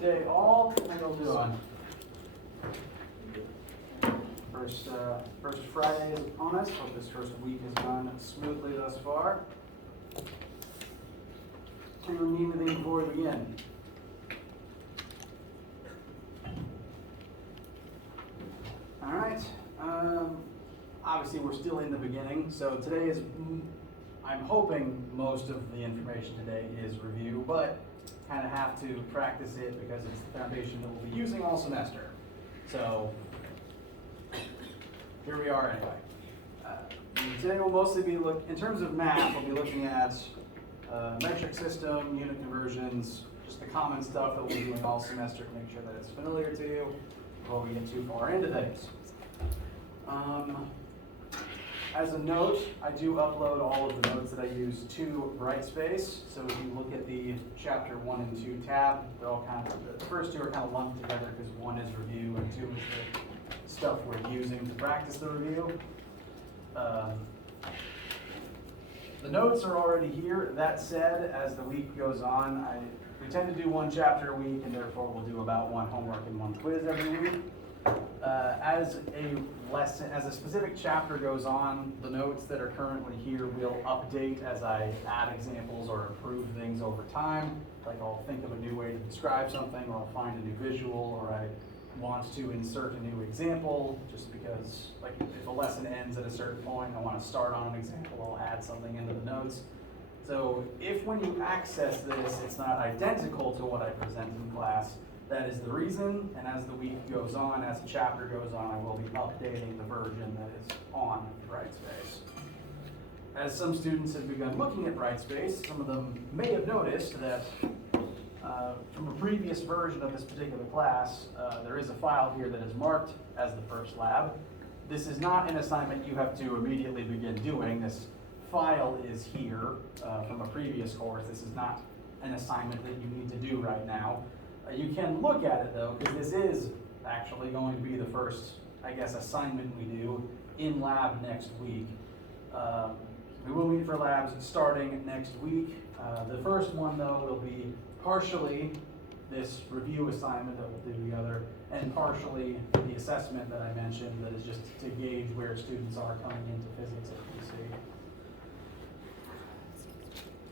Good day all. How y'all doing? First Friday is upon us. Hope this first week has gone smoothly thus far. Anyone need anything before we begin? All right. Obviously, we're still in the beginning, so today is, I'm hoping most of the information today is review, but kind of have to practice it because it's the foundation that we'll be using all semester. So here we are anyway. Today we'll mostly be in terms of math, we'll be looking at metric system, unit conversions, just the common stuff that we'll be doing all semester to make sure that it's familiar to you before we get too far into things. As a note, I do upload all of the notes that I use to Brightspace. So if you look at the chapter 1 and 2 tab, they're all the first two are kind of lumped together because 1 is review and 2 is the stuff we're using to practice the review. The notes are already here. That said, as the week goes on, we tend to do 1 chapter a week, and therefore we'll do about 1 homework and 1 quiz every week. As a specific chapter goes on, the notes that are currently here will update as I add examples or improve things over time. Like I'll think of a new way to describe something, or I'll find a new visual, or I want to insert a new example, just because like if a lesson ends at a certain point, I want to start on an example, I'll add something into the notes. So if when you access this, it's not identical to what I present in class, that is the reason, and as the week goes on, as a chapter goes on, I will be updating the version that is on Brightspace. As some students have begun looking at Brightspace, some of them may have noticed that from a previous version of this particular class, there is a file here that is marked as the first lab. This is not an assignment you have to immediately begin doing. This file is here from a previous course. This is not an assignment that you need to do right now. You can look at it though, because this is actually going to be the first, I guess, assignment we do in lab next week. We will meet for labs starting next week. The first one though will be partially this review assignment that we'll do together, and partially the assessment that I mentioned that is just to gauge where students are coming into physics at PC.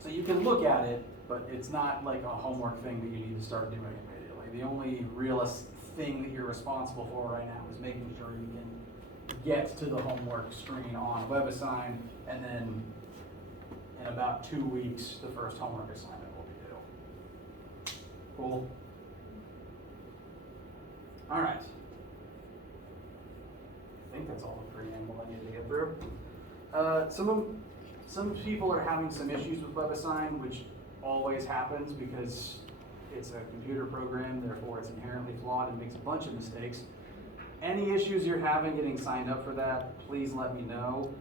So you can look at it, but it's not like a homework thing that you need to start doing immediately. The only realist thing that you're responsible for right now is making sure you can get to the homework screen on WebAssign, and then in about 2 weeks, the first homework assignment will be due. Cool? All right. I think that's all the preamble I need to get through. Some people are having some issues with WebAssign, which always happens because it's a computer program, therefore it's inherently flawed and makes a bunch of mistakes. Any issues you're having getting signed up for that, please let me know,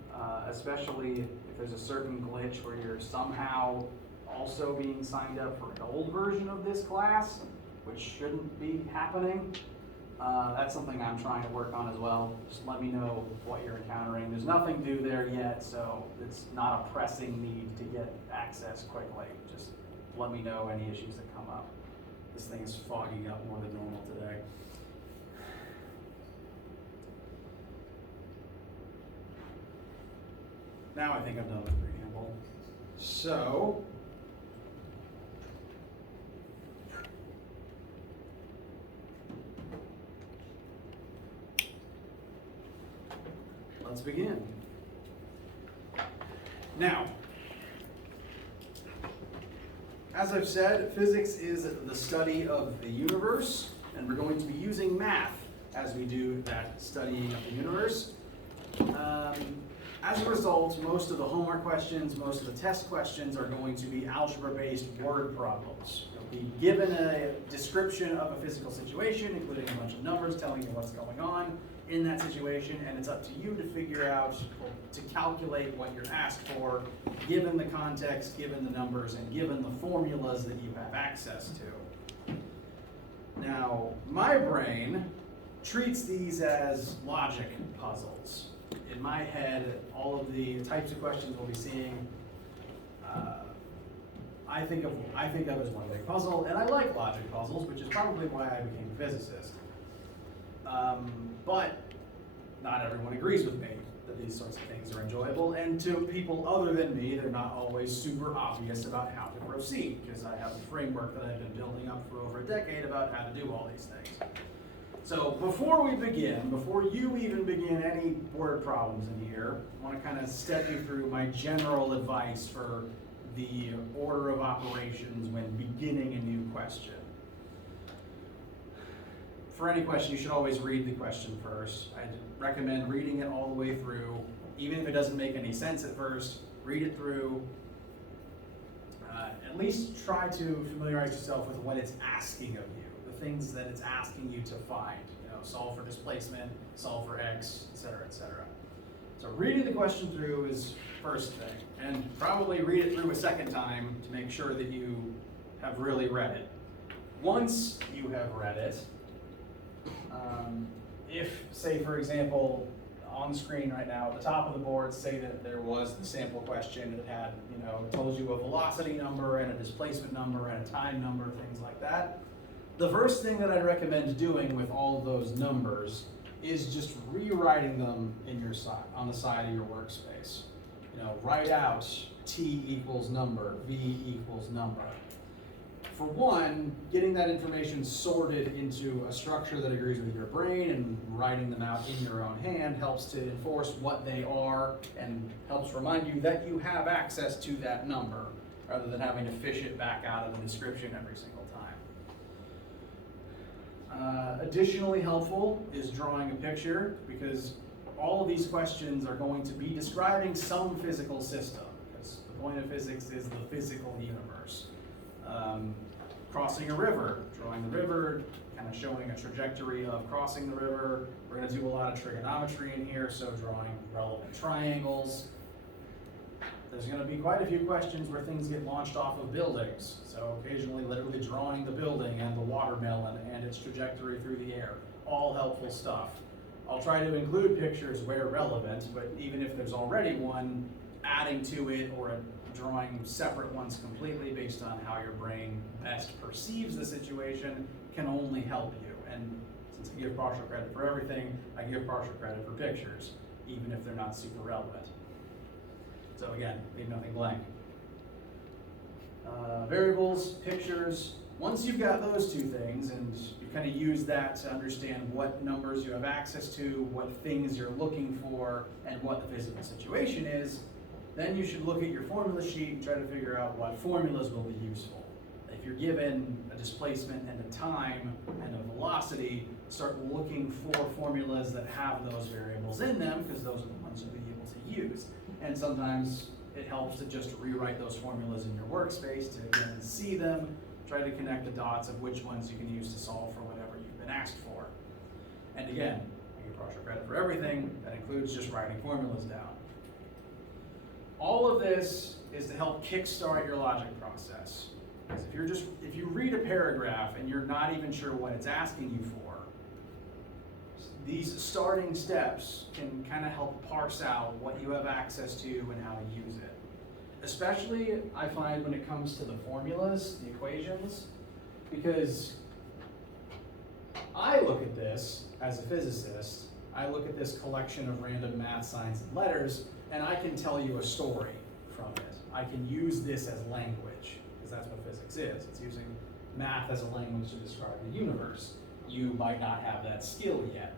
especially if there's a certain glitch where you're somehow also being signed up for an old version of this class, which shouldn't be happening. That's something I'm trying to work on as well. Just let me know what you're encountering. There's nothing due there yet, so it's not a pressing need to get access quickly. Just let me know any issues that come up. This thing is fogging up more than normal today. Now I think I'm done with the preamble. So, let's begin. Now, as I've said, physics is the study of the universe, and we're going to be using math as we do that studying of the universe. As a result, most of the homework questions, most of the test questions are going to be algebra-based word problems. You'll be given a description of a physical situation, including a bunch of numbers telling you what's going on in that situation, and it's up to you to figure out, or to calculate what you're asked for, given the context, given the numbers, and given the formulas that you have access to. Now, my brain treats these as logic puzzles. In my head, all of the types of questions we'll be seeing, I think of as one big puzzle, and I like logic puzzles, which is probably why I became a physicist. But not everyone agrees with me that these sorts of things are enjoyable, and to people other than me, they're not always super obvious about how to proceed, because I have a framework that I've been building up for over a decade about how to do all these things. So before you even begin any word problems in here, I want to kind of step you through my general advice for the order of operations when beginning a new question. For any question, you should always read the question first. I'd recommend reading it all the way through, even if it doesn't make any sense at first, read it through. At least try to familiarize yourself with what it's asking of you, the things that it's asking you to find. Solve for displacement, solve for x, etc., etc. So reading the question through is first thing, and probably read it through a second time to make sure that you have really read it. Once you have read it, if, say for example, on the screen right now, at the top of the board, say that there was the sample question, it had, it told you a velocity number and a displacement number and a time number, things like that. The first thing that I'd recommend doing with all of those numbers is just rewriting them on the side of your workspace. Write out t equals number, v equals number. For one, getting that information sorted into a structure that agrees with your brain and writing them out in your own hand helps to enforce what they are and helps remind you that you have access to that number rather than having to fish it back out of the description every single time. Additionally helpful is drawing a picture, because all of these questions are going to be describing some physical system, because the point of physics is the physical universe. Crossing a river, drawing the river, kind of showing a trajectory of crossing the river. We're going to do a lot of trigonometry in here, so drawing relevant triangles. There's going to be quite a few questions where things get launched off of buildings, so occasionally literally drawing the building and the watermelon and its trajectory through the air. All helpful stuff. I'll try to include pictures where relevant, but even if there's already one, adding to it or drawing separate ones completely based on how your brain best perceives the situation can only help you. And since I give partial credit for everything, I give partial credit for pictures, even if they're not super relevant. So again, leave nothing blank. Variables, pictures. Once you've got those two things and you kind of use that to understand what numbers you have access to, what things you're looking for, and what the physical situation is, then you should look at your formula sheet and try to figure out what formulas will be useful. If you're given a displacement and a time and a velocity, start looking for formulas that have those variables in them, because those are the ones you'll be able to use. And sometimes it helps to just rewrite those formulas in your workspace to again see them, try to connect the dots of which ones you can use to solve for whatever you've been asked for. And again, I give partial credit for everything. That includes just writing formulas down. All of this is to help kickstart your logic process. Because if you read a paragraph and you're not even sure what it's asking you for, these starting steps can kind of help parse out what you have access to and how to use it. Especially, I find, when it comes to the formulas, the equations, because I look at this as a physicist, I look at this collection of random math signs and letters, and I can tell you a story from it. I can use this as language, because that's what physics is. It's using math as a language to describe the universe. You might not have that skill yet.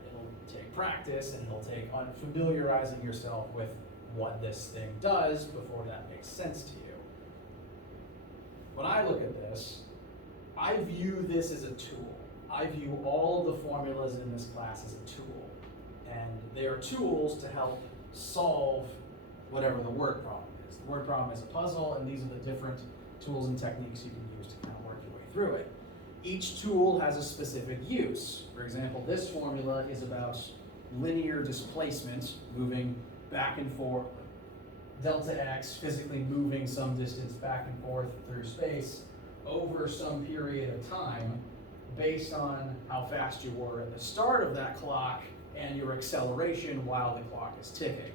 Take practice, and it'll take familiarizing yourself with what this thing does before that makes sense to you. When I look at this, I view this as a tool. I view all of the formulas in this class as a tool. And they are tools to help solve whatever the word problem is. The word problem is a puzzle, and these are the different tools and techniques you can use to kind of work your way through it. Each tool has a specific use. For example, this formula is about linear displacement, moving back and forth, delta x, physically moving some distance back and forth through space over some period of time based on how fast you were at the start of that clock and your acceleration while the clock is ticking.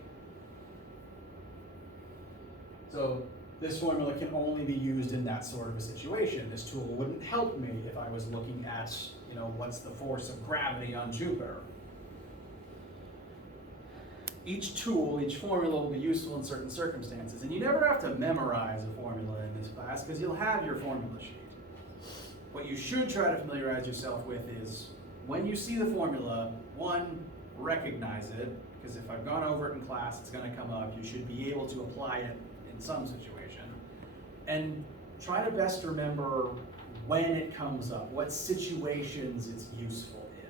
So this formula can only be used in that sort of a situation. This tool wouldn't help me if I was looking at, what's the force of gravity on Jupiter. Each tool, each formula will be useful in certain circumstances, and you never have to memorize a formula in this class because you'll have your formula sheet. What you should try to familiarize yourself with is when you see the formula, one, recognize it, because if I've gone over it in class, it's going to come up. You should be able to apply it in some situation. And try to best remember when it comes up, what situations it's useful in.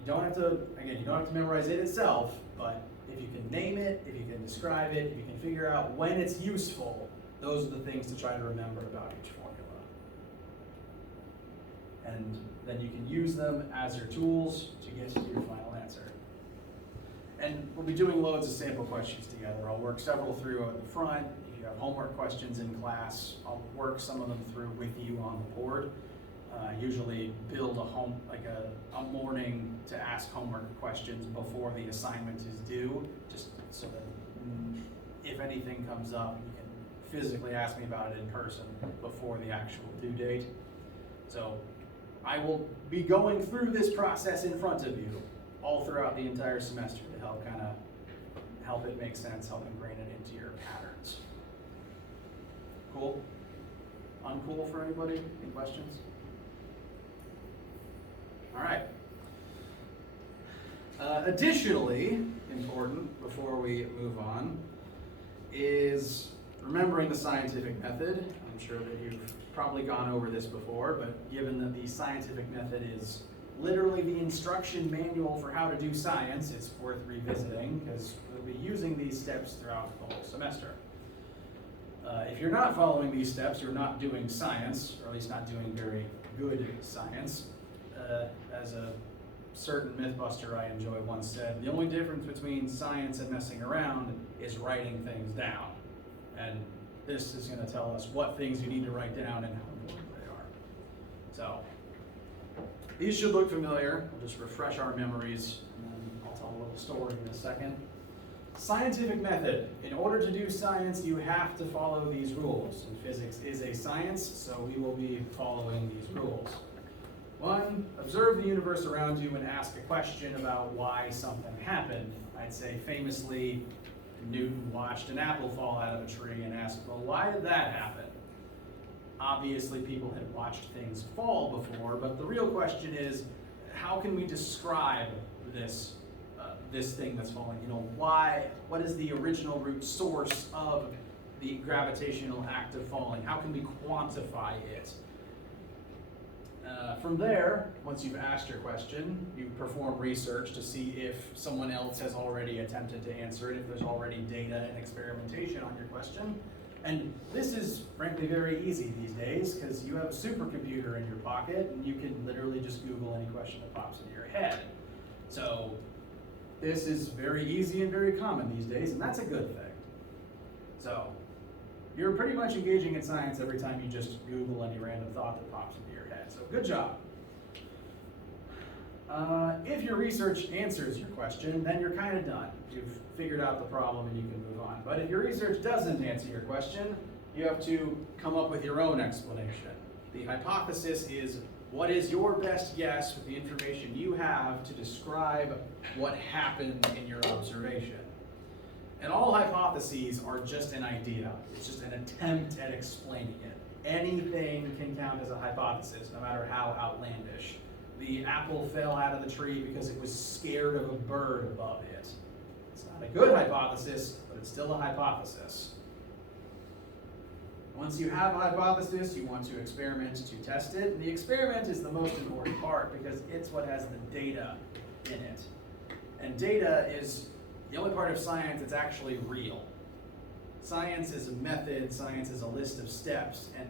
You don't have to memorize it itself, but if you can name it, if you can describe it, if you can figure out when it's useful, those are the things to try to remember about each formula. And then you can use them as your tools to get to your final answer. And we'll be doing loads of sample questions together. I'll work several through at the front. If you have homework questions in class, I'll work some of them through with you on the board. Usually build a morning to ask homework questions before the assignment is due, just so that if anything comes up, you can physically ask me about it in person before the actual due date. So I will be going through this process in front of you all throughout the entire semester to help it make sense, help ingrain it into your patterns. Cool? Uncool for anybody? Any questions? All right. Additionally, important before we move on, is remembering the scientific method. I'm sure that you've probably gone over this before, but given that the scientific method is literally the instruction manual for how to do science, it's worth revisiting because we'll be using these steps throughout the whole semester. If you're not following these steps, you're not doing science, or at least not doing very good science. As a certain Mythbuster I enjoy once said, the only difference between science and messing around is writing things down. And this is going to tell us what things you need to write down and how important they are. So these should look familiar. We'll just refresh our memories, and then I'll tell a little story in a second. Scientific method. In order to do science, you have to follow these rules. And physics is a science, so we will be following these rules. 1, observe the universe around you and ask a question about why something happened. I'd say famously, Newton watched an apple fall out of a tree and asked, well, why did that happen? Obviously, people had watched things fall before, but the real question is, how can we describe this thing that's falling? Why? What is the original root source of the gravitational act of falling? How can we quantify it? From there, once you've asked your question, you perform research to see if someone else has already attempted to answer it, if there's already data and experimentation on your question. And this is frankly very easy these days because you have a supercomputer in your pocket and you can literally just Google any question that pops into your head. So this is very easy and very common these days, and that's a good thing. So you're pretty much engaging in science every time you just Google any random thought that pops into your head. So good job. If your research answers your question, then you're kind of done. You've figured out the problem and you can move on. But if your research doesn't answer your question, you have to come up with your own explanation. The hypothesis is what is your best guess with the information you have to describe what happened in your observation. And all hypotheses are just an idea. It's just an attempt at explaining it. Anything can count as a hypothesis, no matter how outlandish. The apple fell out of the tree because it was scared of a bird above it. It's not a good hypothesis, but it's still a hypothesis. Once you have a hypothesis, you want to experiment to test it. And the experiment is the most important part because it's what has the data in it. And data is the only part of science that's actually real. Science is a method, science is a list of steps, and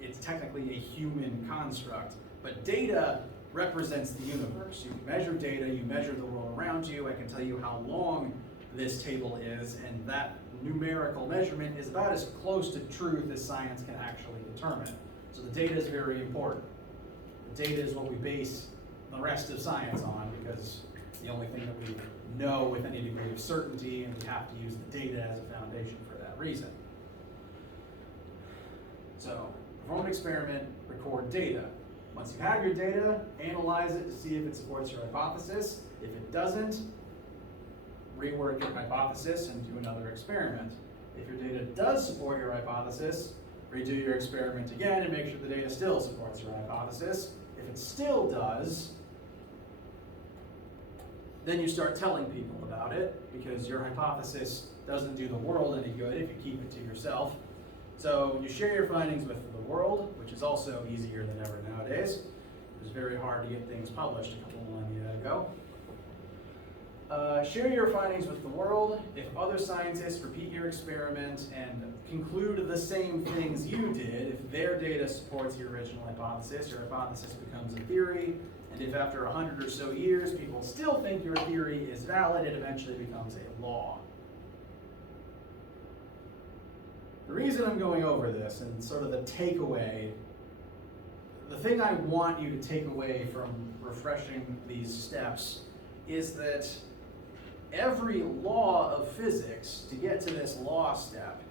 it's technically a human construct. But data represents the universe. You measure data, you measure the world around you. I can tell you how long this table is, and that numerical measurement is about as close to truth as science can actually determine. So the data is very important. The data is what we base the rest of science on because it's the only thing that we know with any degree of certainty, and we have to use the data as a foundation for that reason. perform an experiment, record data. Once you have your data, analyze it to see if it supports your hypothesis. If it doesn't, rework your hypothesis and do another experiment. If your data does support your hypothesis, redo your experiment again and make sure the data still supports your hypothesis. If it still does, then you start telling people about it, because your hypothesis doesn't do the world any good if you keep it to yourself. So you share your findings with the world, which is also easier than ever nowadays. It was very hard to get things published a couple millennia ago. Share your findings with the world. If other scientists repeat your experiment and conclude the same things you did, if their data supports your original hypothesis, your hypothesis becomes a theory. And if after 100 or so years people still think your theory is valid, it eventually becomes a law. The reason I'm going over this and sort of the takeaway, the thing I want you to take away from refreshing these steps is that every law of physics, to get to this law step,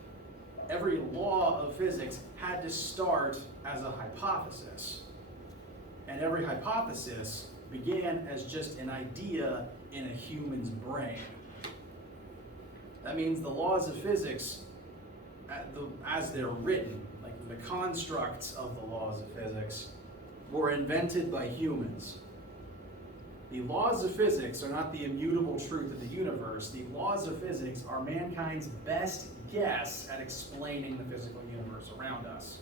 every law of physics had to start as a hypothesis. And every hypothesis began as just an idea in a human's brain. That means the laws of physics, as they're written, like the constructs of the laws of physics, were invented by humans. The laws of physics are not the immutable truth of the universe. The laws of physics are mankind's best guess at explaining the physical universe around us.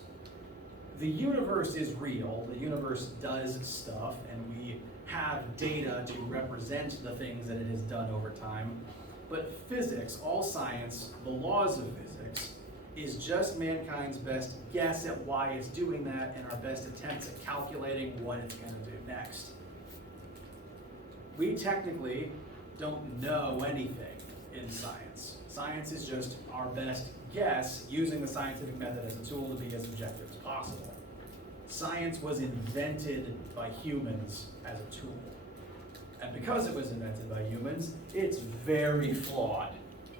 The universe is real, the universe does stuff, and we have data to represent the things that it has done over time. But physics, all science, the laws of physics, is just mankind's best guess at why it's doing that and our best attempts at calculating what it's going to do next. We technically don't know anything in science. Science is just our best guess using the scientific method as a tool to be as objective as possible. Science was invented by humans as a tool. And because it was invented by humans, it's very flawed.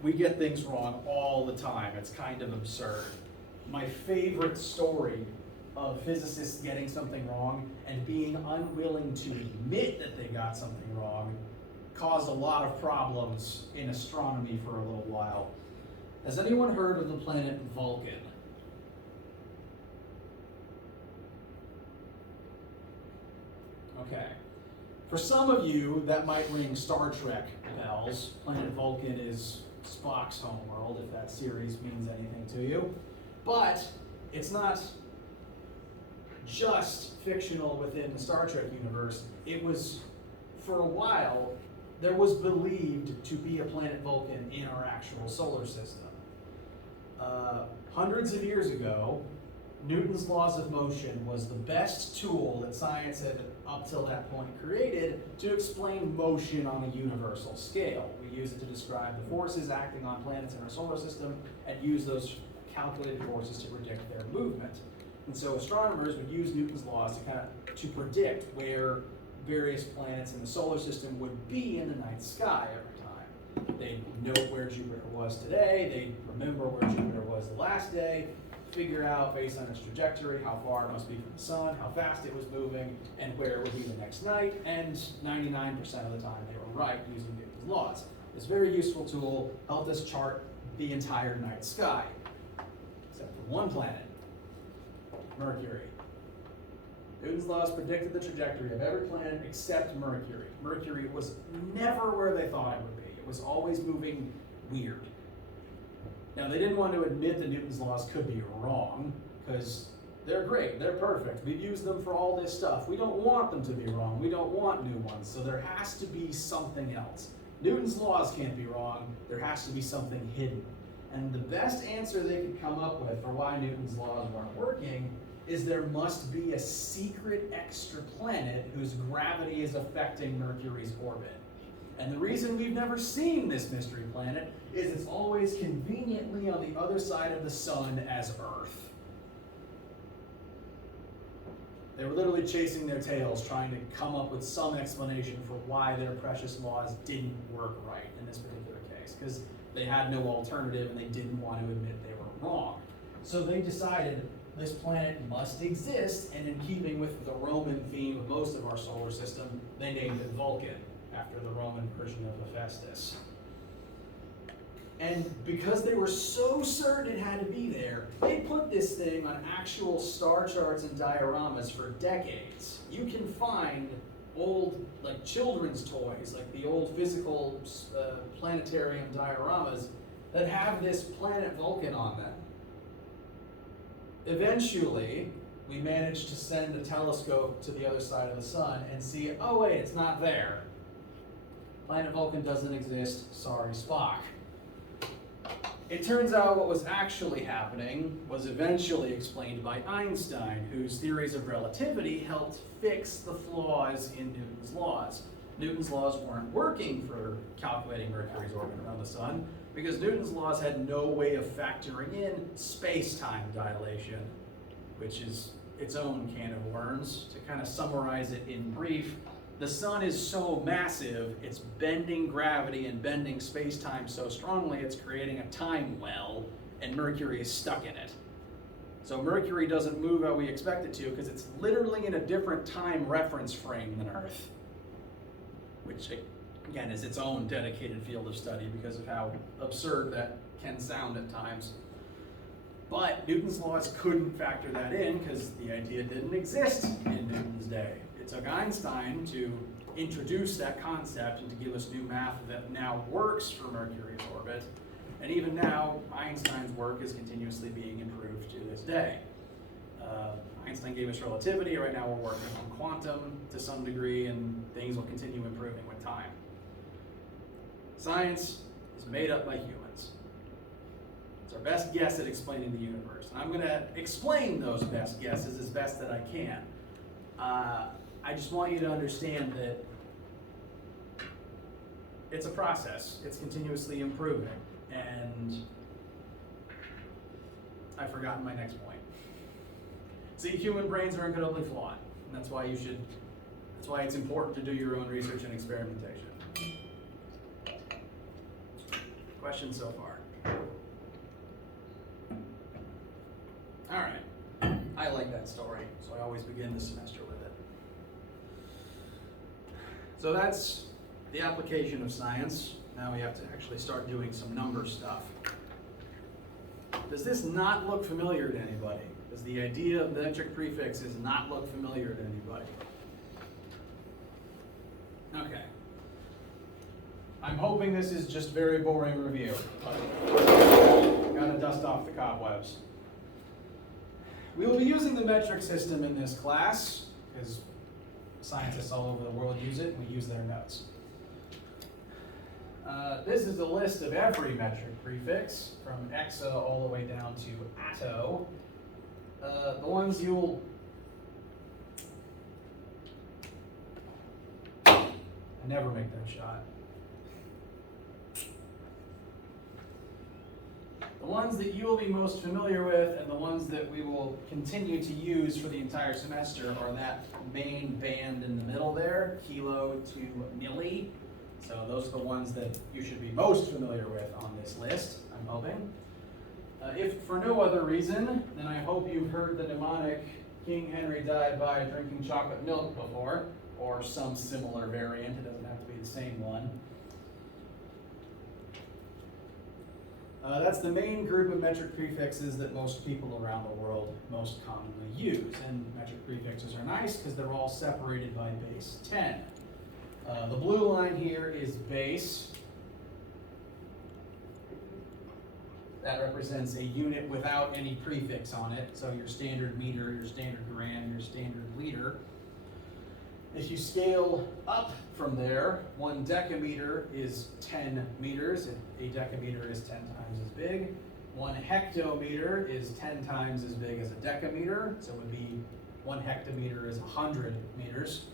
We get things wrong all the time. It's kind of absurd. My favorite story of physicists getting something wrong and being unwilling to admit that they got something wrong caused a lot of problems in astronomy for a little while. Has anyone heard of the planet Vulcan? Okay. For some of you, that might ring Star Trek bells. Planet Vulcan is Spock's homeworld, if that series means anything to you. But it's not just fictional within the Star Trek universe. It was, for a while, there was believed to be a planet Vulcan in our actual solar system. Hundreds of years ago, Newton's laws of motion was the best tool that science had up till that point created to explain motion on a universal scale. We use it to describe the forces acting on planets in our solar system and use those calculated forces to predict their movement. And so astronomers would use Newton's laws to predict where various planets in the solar system would be in the night sky every time. They'd note where Jupiter was today, they'd remember where Jupiter was the last day, figure out based on its trajectory how far it must be from the sun, how fast it was moving, and where it would be the next night, and 99% of the time they were right using Newton's laws. This very useful tool helped us chart the entire night sky, except for one planet, Mercury. Newton's laws predicted the trajectory of every planet except Mercury. Mercury was never where they thought it would be. It was always moving weird. Now, they didn't want to admit that Newton's laws could be wrong, because they're great, they're perfect. We've used them for all this stuff. We don't want them to be wrong. We don't want new ones, so there has to be something else. Newton's laws can't be wrong. There has to be something hidden. And the best answer they could come up with for why Newton's laws weren't working is there must be a secret extra planet whose gravity is affecting Mercury's orbit. And the reason we've never seen this mystery planet is it's always conveniently on the other side of the sun as Earth. They were literally chasing their tails, trying to come up with some explanation for why their precious laws didn't work right in this particular case, because they had no alternative and they didn't want to admit they were wrong. So they decided, this planet must exist, and in keeping with the Roman theme of most of our solar system, they named it Vulcan, after the Roman version of Hephaestus. And because they were so certain it had to be there, they put this thing on actual star charts and dioramas for decades. You can find old, like, children's toys, like the old physical planetarium dioramas that have this planet Vulcan on them. Eventually, we managed to send a telescope to the other side of the sun and see, oh wait, it's not there. Planet Vulcan doesn't exist, sorry Spock. It turns out what was actually happening was eventually explained by Einstein, whose theories of relativity helped fix the flaws in Newton's laws. Newton's laws weren't working for calculating Mercury's orbit around the sun because Newton's laws had no way of factoring in space-time dilation, which is its own can of worms. To kind of summarize it in brief, the sun is so massive, it's bending gravity and bending space-time so strongly, it's creating a time well, and Mercury is stuck in it. So Mercury doesn't move how we expect it to because it's literally in a different time reference frame than Earth, which again is its own dedicated field of study because of how absurd that can sound at times. But Newton's laws couldn't factor that in because the idea didn't exist in Newton's day. It took Einstein to introduce that concept and to give us new math that now works for Mercury's orbit. And even now, Einstein's work is continuously being improved to this day. Einstein gave us relativity. Right now we're working on quantum to some degree, and things will continue improving with time. Science is made up by humans. It's our best guess at explaining the universe. And I'm going to explain those best guesses as best that I can. I just want you to understand that it's a process. It's continuously improving. And I've forgotten my next point. See, human brains are incredibly flawed. And that's why it's important to do your own research and experimentation. Questions so far? All right. I like that story, so I always begin the semester with it. So that's the application of science. Now we have to actually start doing some number stuff. Does this not look familiar to anybody? Does the idea of metric prefixes not look familiar to anybody? Okay. I'm hoping this is just very boring review, but gotta dust off the cobwebs. We will be using the metric system in this class, because scientists all over the world use it, and we use their notes. This is a list of every metric prefix, from exa all the way down to atto. The ones you'll... I never make that shot. The ones that you will be most familiar with and the ones that we will continue to use for the entire semester are that main band in the middle there, kilo to milli. So those are the ones that you should be most familiar with on this list, I'm hoping. If for no other reason, then I hope you've heard the mnemonic King Henry died by drinking chocolate milk before, or some similar variant. It doesn't have to be the same one. That's the main group of metric prefixes that most people around the world most commonly use. And metric prefixes are nice because they're all separated by base 10. The blue line here is base. That represents a unit without any prefix on it. So your standard meter, your standard gram, your standard liter. If you scale up from there, 1 decameter is 10 meters. A decameter is 10 times as big. 1 hectometer is 10 times as big as a decameter. So it would be 1 hectometer is 100 meters.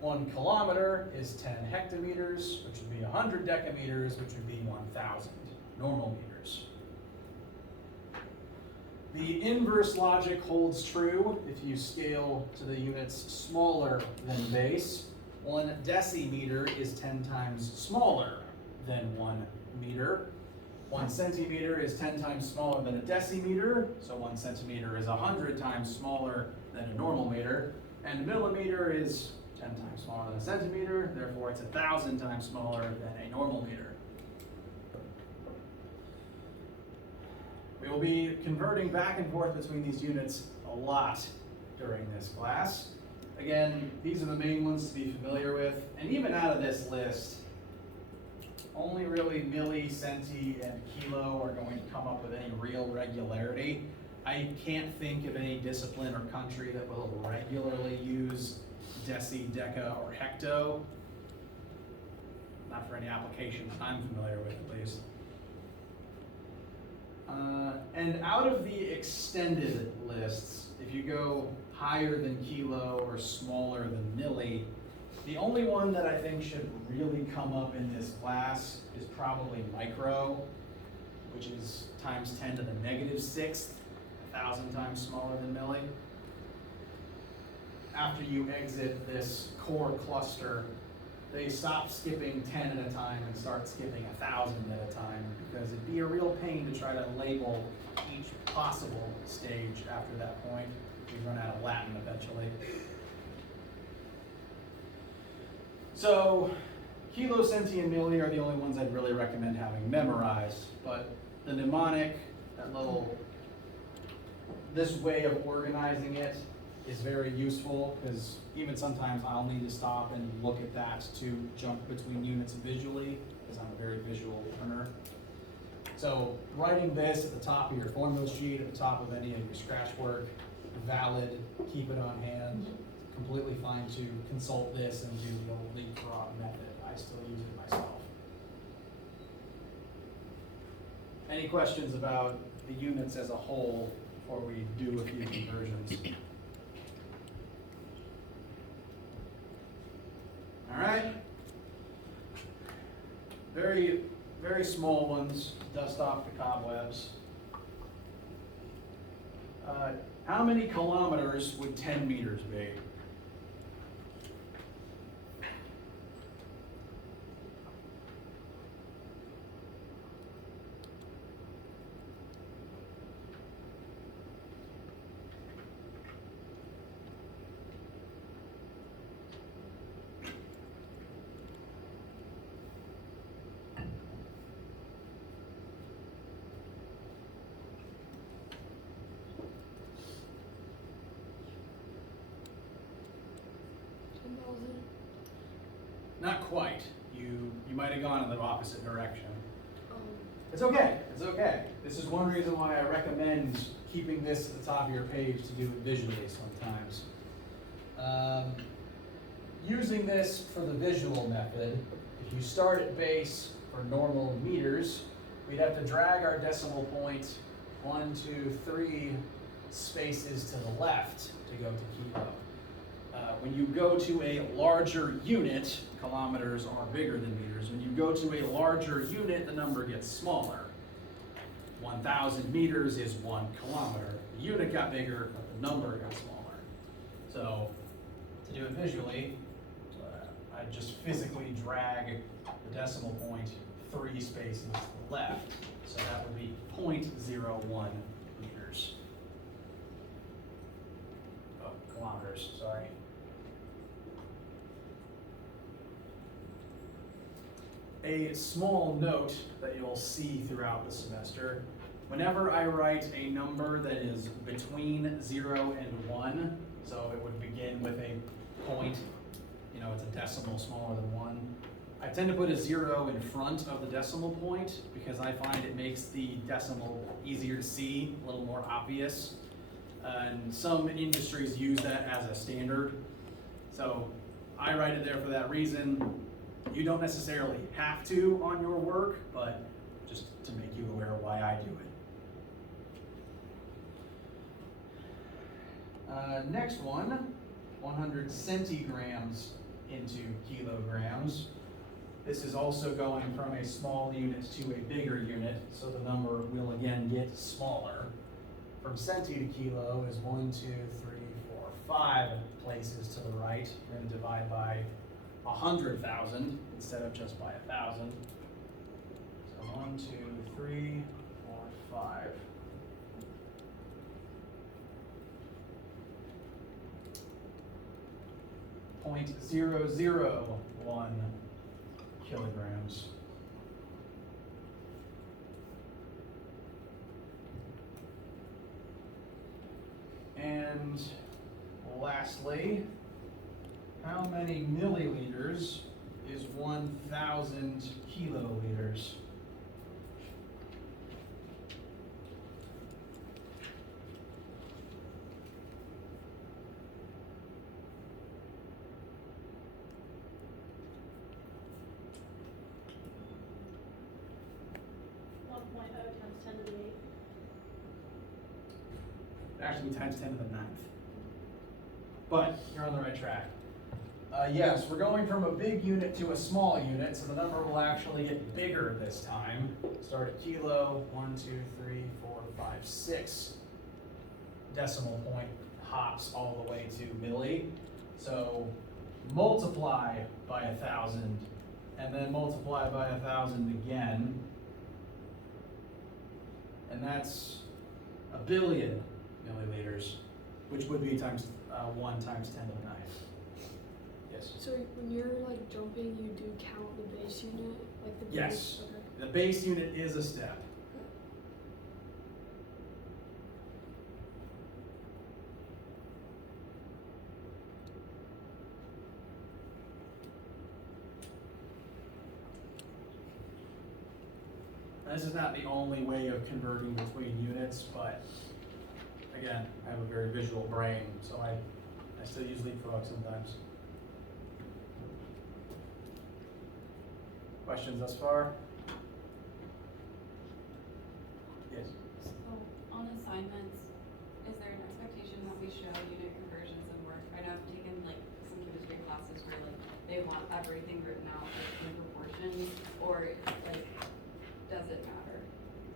1 kilometer is 10 hectometers, which would be 100 decameters, which would be 1,000 normal meters. The inverse logic holds true if you scale to the units smaller than base. 1 decimeter is 10 times smaller than 1 meter. 1 centimeter is 10 times smaller than a decimeter, so 1 centimeter is 100 times smaller than a normal meter, and a millimeter is 10 times smaller than a centimeter, therefore it's 1,000 times smaller than a normal meter. We will be converting back and forth between these units a lot during this class. Again, these are the main ones to be familiar with, and even out of this list, only really milli, centi, and kilo are going to come up with any real regularity. I can't think of any discipline or country that will regularly use deci, deca, or hecto. Not for any applications I'm familiar with, at least. And out of the extended lists, if you go higher than kilo or smaller than milli, the only one that I think should really come up in this class is probably micro, which is times 10 to the negative 6th, 1,000 times smaller than milli. After you exit this core cluster, they stop skipping 10 at a time and start skipping 1,000 at a time, because it'd be a real pain to try to label each possible stage after that point. We run out of Latin eventually. So, kilo, centi, and milli are the only ones I'd really recommend having memorized, but the mnemonic, this way of organizing it is very useful, because even sometimes I'll need to stop and look at that to jump between units visually, because I'm a very visual learner. So writing this at the top of your formula sheet, at the top of any of your scratch work, valid, keep it on hand, completely fine to consult this and do the old leapfrog method. I still use it myself. Any questions about the units as a whole before we do a few conversions? All right. Very, very small ones, dust off the cobwebs. How many kilometers would 10 meters be? Not quite. You might have gone in the opposite direction. It's okay. It's okay. This is one reason why I recommend keeping this at the top of your page to do it visually sometimes. Using this for the visual method, if you start at base for normal meters, we'd have to drag our decimal point 1, 2, 3 spaces to the left to go to kilo. When you go to a larger unit, kilometers are bigger than meters. When you go to a larger unit, the number gets smaller. 1,000 meters is 1 kilometer. The unit got bigger, but the number got smaller. So to do it visually, I just physically drag the decimal point 3 spaces to the left. So that would be 0.01 meters. Oh, kilometers, sorry. A small note that you'll see throughout the semester: whenever I write a number that is between 0 and 1, so it would begin with a point, it's a decimal smaller than 1, I tend to put a 0 in front of the decimal point because I find it makes the decimal easier to see, a little more obvious. And some industries use that as a standard. So I write it there for that reason. You don't necessarily have to on your work, but just to make you aware of why I do it. Next one, 100 centigrams into kilograms. This is also going from a small unit to a bigger unit, so the number will again get smaller. From centi to kilo is 1, 2, 3, 4, 5 places to the right. We're going to divide by 100,000 instead of just by 1,000. So 1, 2, 3, 4, 5. .001 kilograms. And lastly, how many milliliters is 1,000 kiloliters? Actually times 10 to the 9th. But you're on the right track. Yes, we're going from a big unit to a small unit, so the number will actually get bigger this time. Start at kilo, 1, 2, 3, 4, 5, 6 decimal point hops all the way to milli. So multiply by 1,000, and then multiply by 1,000 again. And that's 1 billion milliliters, which would be times 1 times 10 to the 9th. Yes? So when you're like jumping, you do count the base unit? Like the base? Yes. Okay. The base unit is a step. This is not the only way of converting between units, but again, I have a very visual brain, so I still use leapfrog sometimes. Questions thus far? Yes? So on assignments, is there an expectation that we show unit conversions in work? I know I've taken like some chemistry classes where like they want everything written out like, in proportions, or like does it matter?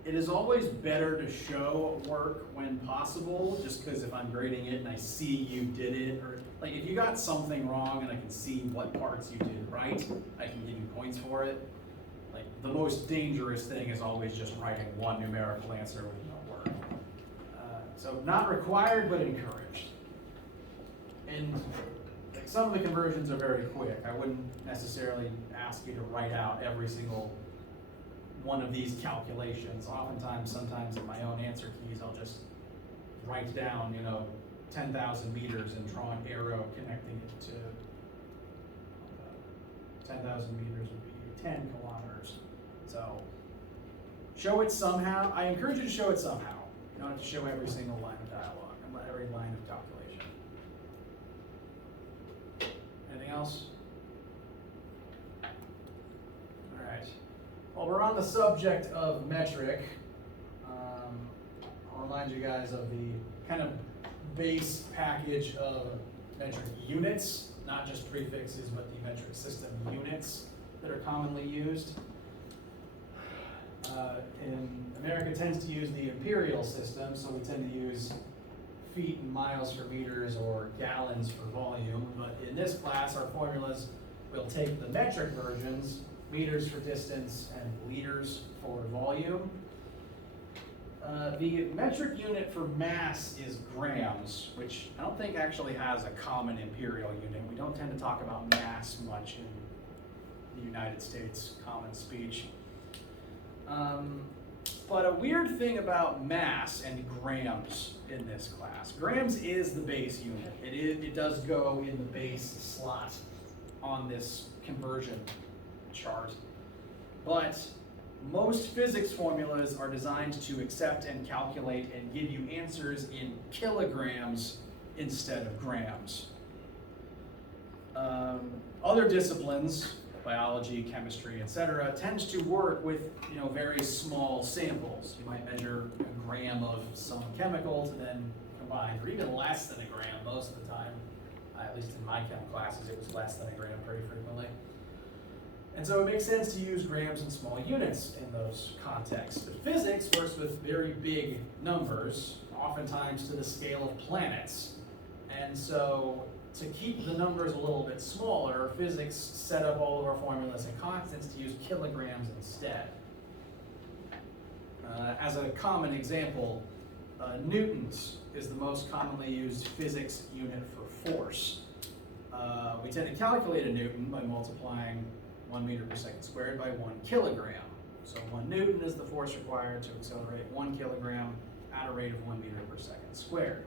It is always better to show work when possible, just because if I'm grading it and I see you did it, or like if you got something wrong and I can see what parts you did right, I can give you points for it. Like the most dangerous thing is always just writing one numerical answer with no work. So not required, but encouraged. And like some of the conversions are very quick. I wouldn't necessarily ask you to write out every single one of these calculations. Oftentimes, sometimes in my own answer keys, I'll just write down, 10,000 meters and draw an arrow connecting it to 10,000 meters would be 10 kilometers. So show it somehow. I encourage you to show it somehow. You don't have to show every single line of dialogue, every line of calculation. Anything else? All right. Well, we're on the subject of metric. I'll remind you guys of the kind of base package of metric units, not just prefixes, but the metric system units that are commonly used. In America tends to use the imperial system, so we tend to use feet and miles for meters or gallons for volume. But in this class, our formulas will take the metric versions, meters for distance and liters for volume. The metric unit for mass is grams, which I don't think actually has a common imperial unit. We don't tend to talk about mass much in the United States common speech. But a weird thing about mass and grams in this class. Grams is the base unit. It does go in the base slot on this conversion chart. But most physics formulas are designed to accept and calculate and give you answers in kilograms instead of grams. Other disciplines, biology, chemistry, etc., tend to work with very small samples. You might measure a gram of some chemicals and then combine, or even less than a gram most of the time. At least in my chem classes, it was less than a gram pretty frequently. And so it makes sense to use grams and small units in those contexts. But physics works with very big numbers, oftentimes to the scale of planets. And so to keep the numbers a little bit smaller, physics set up all of our formulas and constants to use kilograms instead. As a common example, newtons is the most commonly used physics unit for force. We tend to calculate a newton by multiplying 1 meter per second squared by 1 kilogram. So 1 newton is the force required to accelerate 1 kilogram at a rate of 1 meter per second squared.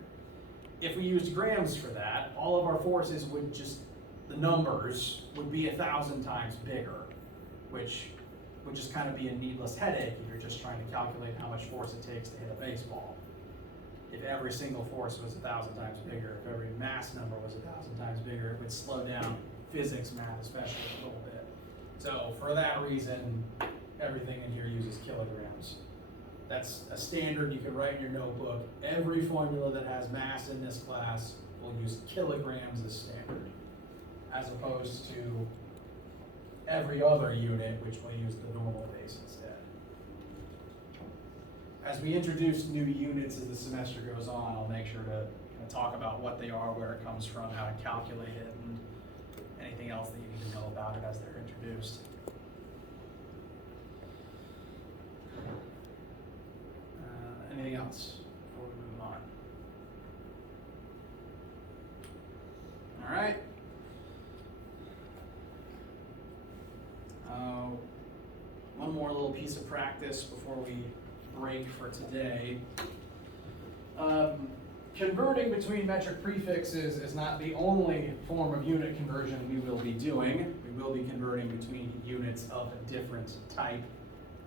If we used grams for that, all of our forces would just, the numbers would be 1,000 times bigger, which would just kind of be a needless headache if you're just trying to calculate how much force it takes to hit a baseball. If every single force was 1,000 times bigger, if every mass number was 1,000 times bigger, it would slow down physics, math especially, a little bit. So for that reason, everything in here uses kilograms. That's a standard you can write in your notebook. Every formula that has mass in this class will use kilograms as standard, as opposed to every other unit, which will use the normal base instead. As we introduce new units as the semester goes on, I'll make sure to kind of talk about what they are, where it comes from, how to calculate it, and anything else that you need to know about it as they're introduced. Anything else before we move on? All right. One more little piece of practice before we break for today. Converting between metric prefixes is not the only form of unit conversion we will be doing. We will be converting between units of a different type,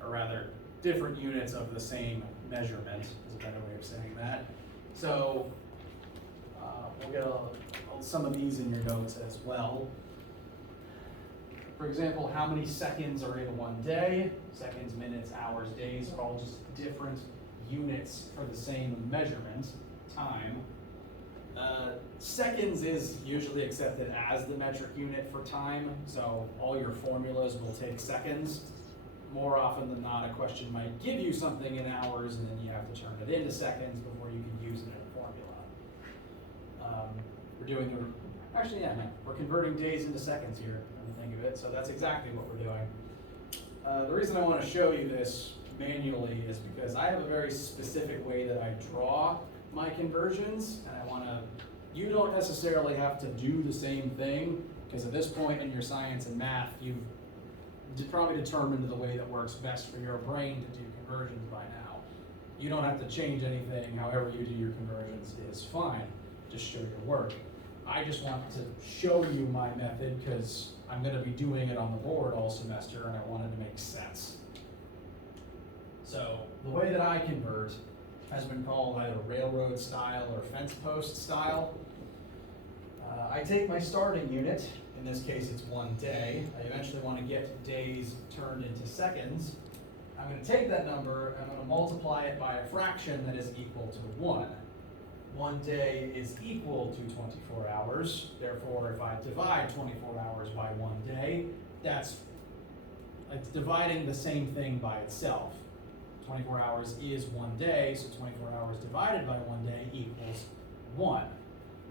or rather, different units of the same measurement is a better way of saying that. So we'll get some of these in your notes as well. For example, how many seconds are in one day? Seconds, minutes, hours, days are all just different units for the same measurement, time. Seconds is usually accepted as the metric unit for time, so all your formulas will take seconds. More often than not, a question might give you something in hours, and then you have to turn it into seconds before you can use it in a formula. We're converting days into seconds here, when you think of it, so that's exactly what we're doing. The reason I want to show you this manually is because I have a very specific way that I draw my conversions, and you don't necessarily have to do the same thing, because at this point in your science and math, you've probably determined the way that works best for your brain to do conversions by now. You don't have to change anything. However you do your conversions is fine. Just show your work. I just want to show you my method because I'm going to be doing it on the board all semester, and I wanted to make sense. So the way that I convert has been called either railroad style or fence post style. I take my starting unit. In this case, it's 1 day. I eventually want to get days turned into seconds. I'm going to take that number and I'm going to multiply it by a fraction that is equal to 1. 1 day is equal to 24 hours. Therefore, if I divide 24 hours by 1 day, it's dividing the same thing by itself. 24 hours is 1 day, so 24 hours divided by 1 day equals 1.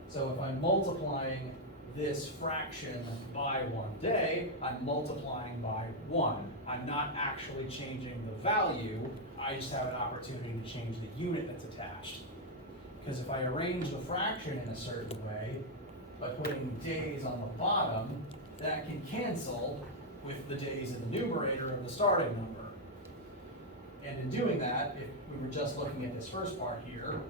So if I'm multiplying this fraction by 1 day, I'm multiplying by 1. I'm not actually changing the value, I just have an opportunity to change the unit that's attached. Because if I arrange the fraction in a certain way, by putting days on the bottom, that can cancel with the days in the numerator of the starting number. And in doing that, if we were just looking at this first part here,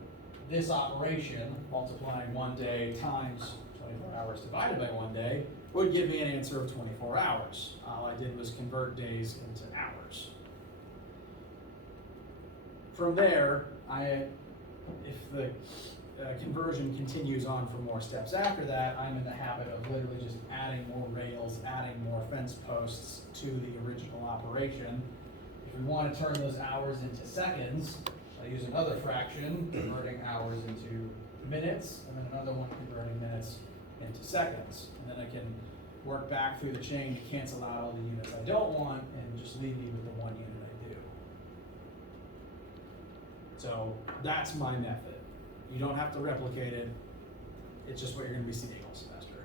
this operation, multiplying 1 day times 24 hours divided by 1 day, would give me an answer of 24 hours. All I did was convert days into hours. From there, if the conversion continues on for more steps after that, I'm in the habit of literally just adding more rails, adding more fence posts to the original operation. If we want to turn those hours into seconds, I use another fraction, converting hours into minutes, and then another one converting minutes into seconds. And then I can work back through the chain to cancel out all the units I don't want and just leave me with the 1 unit I do. So that's my method. You don't have to replicate it. It's just what you're going to be seeing all semester.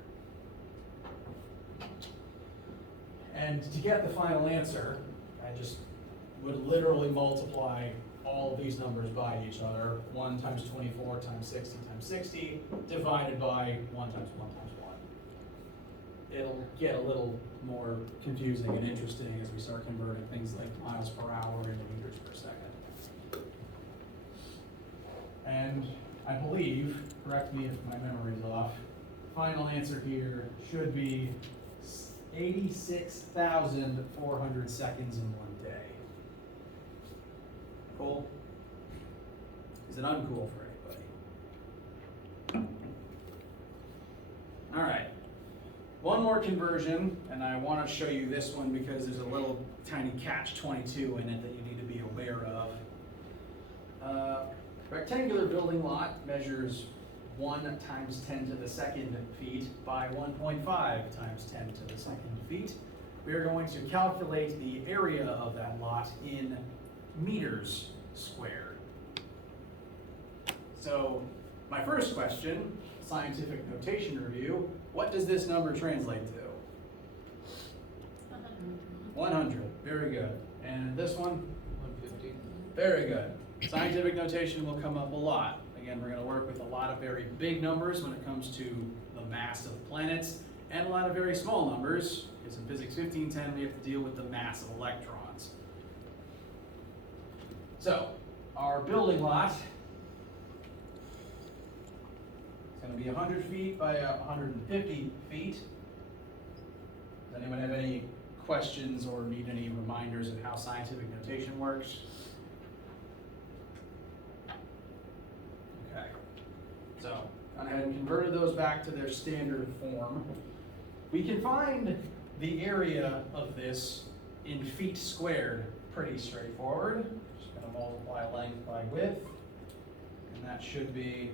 And to get the final answer, I just would literally multiply all of these numbers by each other. 1 times 24 times 60 times 60 divided by 1 times 1 times 1. It'll get a little more confusing and interesting as we start converting things like miles per hour into meters per second. And I believe, correct me if my memory is off, final answer here should be 86,400 seconds in one day. Cool? Is it uncool for anybody? All right. One more conversion, and I want to show you this one because there's a little tiny catch-22 in it that you need to be aware of. Rectangular building lot measures 1 times 10 to the second feet by 1.5 times 10 to the second feet. We are going to calculate the area of that lot in meters squared. So my first question, scientific notation review, what does this number translate to? 100. Very good. And this one? 150. Very good. Scientific notation will come up a lot. Again, we're going to work with a lot of very big numbers when it comes to the mass of planets, and a lot of very small numbers, because in Physics 1510 we have to deal with the mass of electrons. So, our building lot is going to be 100 feet by 150 feet. Does anyone have any questions or need any reminders of how scientific notation works? Okay, so gone ahead and converted those back to their standard form. We can find the area of this in feet squared pretty straightforward. Just going to multiply length by width, and that should be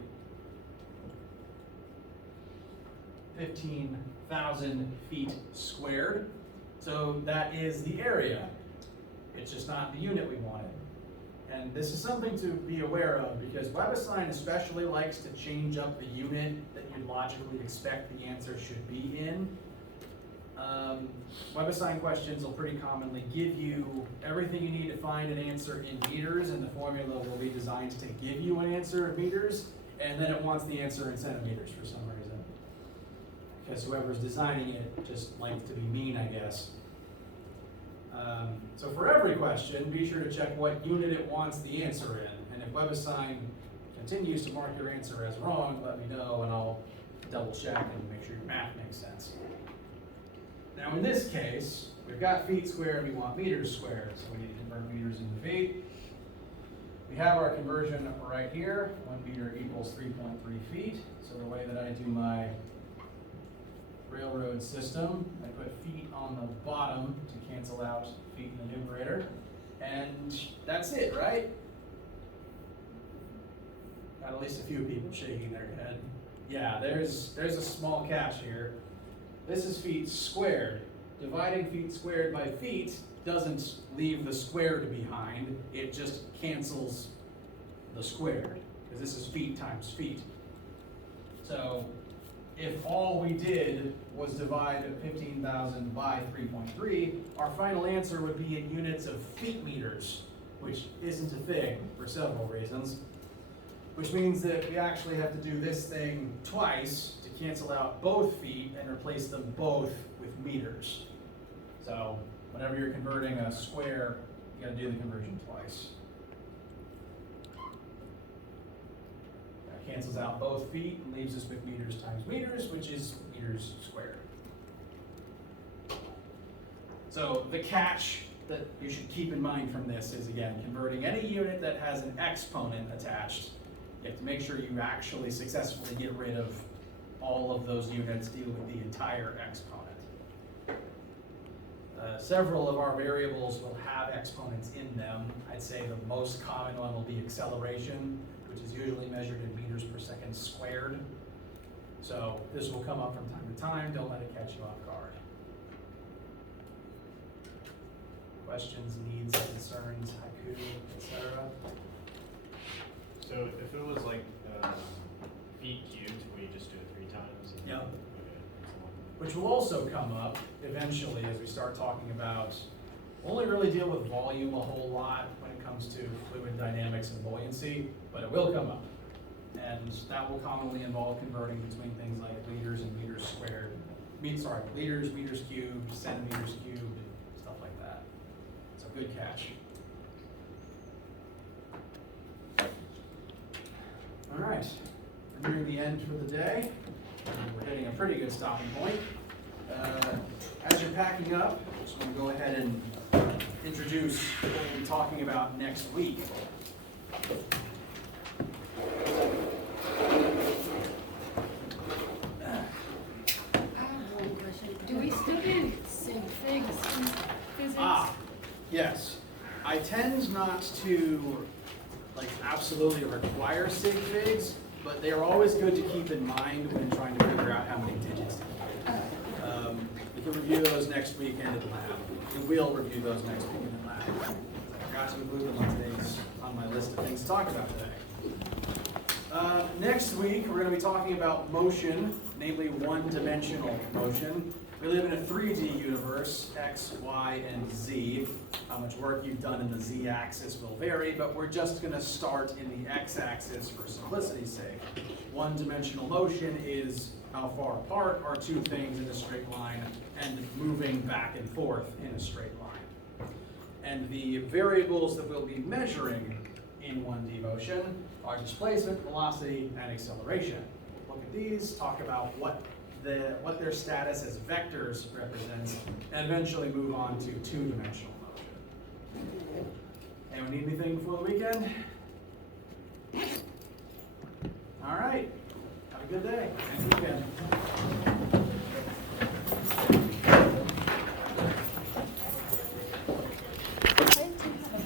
15,000 feet squared. So that is the area. It's just not the unit we wanted. And this is something to be aware of because WebAssign especially likes to change up the unit that you'd logically expect the answer should be in. WebAssign questions will pretty commonly give you everything you need to find an answer in meters, and the formula will be designed to give you an answer in meters, and then it wants the answer in centimeters for some reason. Because whoever's designing it just likes to be mean, I guess. So for every question, be sure to check what unit it wants the answer in. And if WebAssign continues to mark your answer as wrong, let me know and I'll double check and make sure your math makes sense. Now in this case, we've got feet squared, we want meters squared, so we need to convert meters into feet. We have our conversion right here, 1 meter equals 3.3 feet. So the way that I do my railroad system, I put feet on the bottom to cancel out feet in the numerator, and that's it, right? Got at least a few people shaking their head. Yeah, there's a small catch here. This is feet squared. Dividing feet squared by feet doesn't leave the squared behind, it just cancels the squared, because this is feet times feet. So if all we did was divide 15,000 by 3.3, our final answer would be in units of feet meters, which isn't a thing for several reasons. Which means that we actually have to do this thing twice to cancel out both feet and replace them both with meters. So whenever you're converting a square, you gotta do the conversion twice. Cancels out both feet and leaves us with meters times meters, which is meters squared. So the catch that you should keep in mind from this is, again, converting any unit that has an exponent attached, you have to make sure you actually successfully get rid of all of those units, deal with the entire exponent. Several of our variables will have exponents in them. I'd say the most common one will be acceleration, which is usually measured in meters per second squared. So this will come up from time to time. Don't let it catch you off guard. Questions, needs, concerns, haiku, etc. So if it was like feet cubed, we just do it 3 times? Yep. Okay. Which will also come up eventually as we start talking about Only really deal with volume a whole lot when it comes to fluid dynamics and buoyancy, but it will come up. And that will commonly involve converting between things like liters and meters squared. Liters, meters cubed, centimeters cubed, stuff like that. So good catch. All right, we're nearing the end for the day. We're hitting a pretty good stopping point. As you're packing up, I just want to go ahead and introduce what we'll be talking about next week. Do we still get sig figs in physics? Yes. I tend not to absolutely require sig figs, but they are always good to keep in mind when trying to figure out how many digits to keep. We can review those next week and in lab. We will review those next week and in lab. I forgot to include them on my list of things to talk about today. Next week, we're going to be talking about motion, namely one-dimensional motion. We live in a 3D universe, X, Y, and Z. How much work you've done in the Z-axis will vary, but we're just going to start in the X-axis for simplicity's sake. One-dimensional motion is how far apart are two things in a straight line and moving back and forth in a straight line. And the variables that we'll be measuring in 1D motion are displacement, velocity, and acceleration. We'll look at these, talk about what their status as vectors represents, and eventually move on to two-dimensional motion. Anyone need anything before the weekend?